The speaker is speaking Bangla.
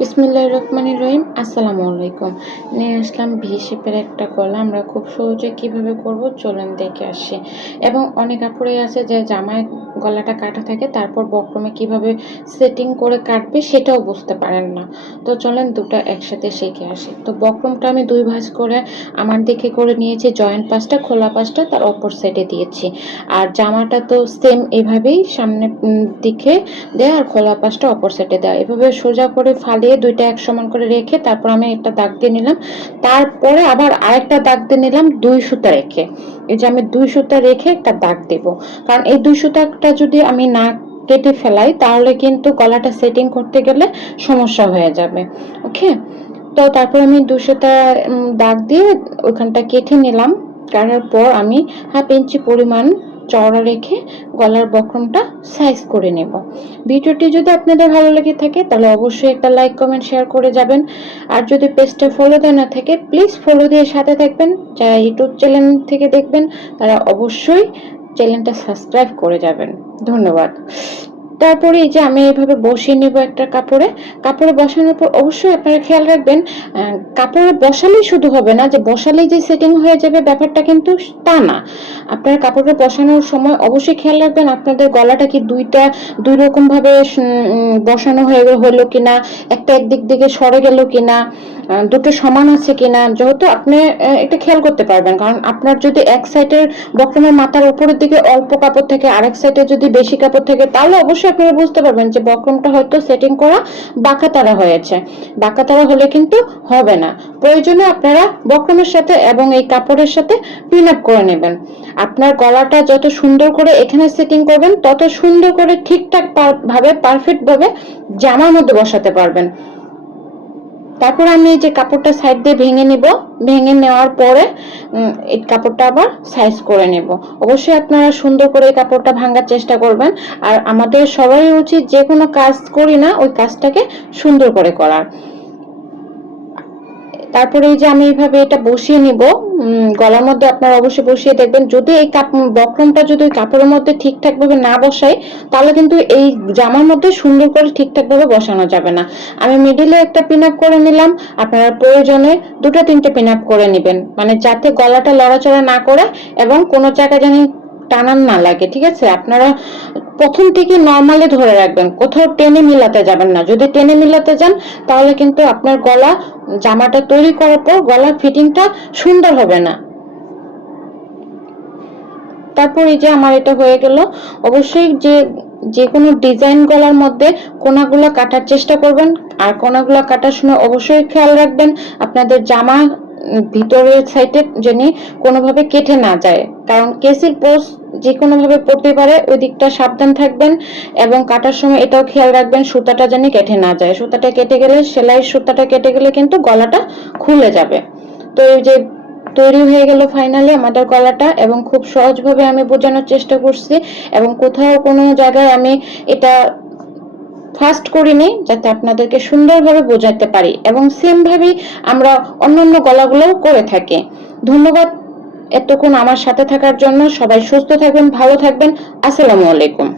বিসমিল্লাহির রহমানির রহিম। আসসালামু আলাইকুম। নিয়ে আসলাম ভি শেপের একটা গলা। আমরা খুব সহজে কিভাবে করব চলুন দেখে আসি। এবং অনেক আপুরাই আছে যে জামায় গলাটা কাটা থাকে, তারপর বক্রমে কিভাবে সেটিং করে কাটবে সেটাও বুঝতে পারেন না। তো চলেন দুটো একসাথে শিখে আসি। তো বক্রমটা আমি দুই ভাঁজ করে আমার দিকে করে নিয়েছি, জয়েন্ট পাশটা খোলা পাশটা তার অপর সাইডে দিয়েছি। আর জামাটা তো সেম এভাবেই সামনে দিকে দেয়া আর খোলা পাশটা অপর সাইডে দেওয়া, এভাবে সোজা করে ফালিয়ে দুইটা এক সমান করে রেখে তারপর আমি একটা দাগ দিয়ে নিলাম। তারপরে আবার আরেকটা দাগ দিয়ে নিলাম দুই সুতা রেখে। এই যে আমি দুই সুতা রেখে একটা দাগ দেব, কারণ এই দুই সুতাটা যদি আমি না কেটে ফেলাই তাহলে কিন্তু গলাটা সেটিং করতে গেলে সমস্যা হয়ে যাবে। ওকে, তো তারপর আমি দুই সুতা দাগ দিয়ে ওখানটা কেটে নিলাম। কাটার পর আমি হাফ ইঞ্চি পরিমাণ চওড়া রেখে গলার বক্রমটা সাইজ করে নেব। ভিডিওটি যদি আপনাদের ভালো লেগে থাকে তাহলে অবশ্যই একটা লাইক কমেন্ট শেয়ার করে যাবেন। আর যদি পেজটা ফলো দেওয়া না থাকে প্লিজ ফলো দিয়ে সাথে থাকবেন। যারা ইউটিউব চ্যানেল থেকে দেখবেন তারা অবশ্যই চ্যানেলটা সাবস্ক্রাইব করে যাবেন। ধন্যবাদ। তারপরে এই যে আমি এইভাবে বসিয়ে নিব একটা কাপড়ে। কাপড়ে বসানোর পর অবশ্যই আপনারা খেয়াল রাখবেন, কাপড়ে বসালেই শুধু হবে না, যে বসালেই যে সেটিং হয়ে যাবে ব্যাপারটা কিন্তু তা না। আপনারা কাপড়ে বসানোর সময় অবশ্যই খেয়াল রাখবেন আপনাদের গলাটা কি দুই রকম ভাবে বসানো হলো কিনা, একটা একদিক দিকে সরে গেল কিনা, দুটো সমান আছে কিনা। যেহেতু আপনি এটা খেয়াল করতে পারবেন, কারণ আপনার যদি এক সাইডের বক্রমের মাথার উপরের দিকে অল্প কাপড় থাকে, আরেক সাইডে যদি বেশি কাপড় থাকে, তাহলে অবশ্যই আপনারা বুঝতে পারবেন যে বক্রমটা হয়তো সেটিং করা বাঁকাতারা হয়েছে। বাঁকাতারা হলে কিন্তু হবে না। প্রয়োজনে আপনারা বক্রমের সাথে এবং এই কাপড়ের সাথে পিন আপ করে নেবেন। আপনার গলাটা যত সুন্দর করে এখানে সেটিং করবেন তত সুন্দর করে ঠিকঠাক ভাবে পারফেক্ট ভাবে জামার মধ্যে বসাতে পারবেন। তারপর আমি এই যে কাপড়টা সাইড দিয়ে ভেঙে নিব। ভেঙে নেওয়ার পরে এই কাপড়টা আবার সাইজ করে নেব। অবশ্যই আপনারা সুন্দর করে এই কাপড়টা ভাঙার চেষ্টা করবেন। আর আমাদের সবাই উচিত যে কোনো কাজ করি না ওই কাজটাকে সুন্দর করে করার। তারপরে এই যে আমি এইভাবে এটা বসিয়ে নিব গলার মধ্যে। আপনারা অবশ্যই বসিয়ে দেখবেন, যদি এই বক্রমটা যদি ওই কাপড়ের মধ্যে ঠিকঠাক ভাবে না বসাই তাহলে কিন্তু এই জামার মধ্যে সুন্দর করে ঠিকঠাক ভাবে বসানো যাবে না। আমি মিডিলে একটা পিন আপ করে নিলাম। আপনারা প্রয়োজনে দুটো তিনটে পিন আপ করে নেবেন, মানে যাতে গলাটা লড়াচড়া না করে এবং কোনো জায়গায় জানি টানান না লাগে। ঠিক আছে, আপনারা প্রথম থেকে নরমালি ধরে রাখবেন, কোথাও টেনে মিলাতে যাবেন না। যদি টেনে মিলাতে যান তাহলে কিন্তু আপনার গলা জামাটা তৈরি করার পর গলার ফিটিংটা সুন্দর হবে না। তারপর এই যে আমার এটা হয়ে গেল। অবশ্যই যে কোনো ডিজাইন গলার মধ্যে কোনাগুলো কাটার চেষ্টা করবেন। আর কোনাগুলো কাটার সময় অবশ্যই খেয়াল রাখবেন আপনাদের জামা ভিতরের সাইডে যেন কোনোভাবে কেটে না যায়, কারণ কেসির পোস্ট যে কোনো ভাবে পড়তে পারে, ওই দিকটা সাবধান থাকবেন। এবং কাটার সময় এটাও খেয়াল রাখবেন সুতাটা যেন কেটে না যায়। সুতাটা কেটে গেলে, সেলাইয়ের সুতাটা কেটে গেলে কিন্তু গলাটা খুলে যাবে। তো এই যে তৈরি হয়ে গেল ফাইনালি আমাদের গলাটা, এবং খুব সহজভাবে আমি বোঝানোর চেষ্টা করছি এবং কোথাও কোনো জায়গায় আমি এটা ফাস্ট করিনি, যাতে আপনাদেরকে সুন্দরভাবে বোঝাতে পারি। এবং সেম ভাবেই আমরা অন্যান্য গলাগুলোও করে থাকি। ধন্যবাদ এতক্ষণ আমার সাথে থাকার জন্য। সবাই সুস্থ থাকবেন, ভালো থাকবেন। আসসালামু আলাইকুম।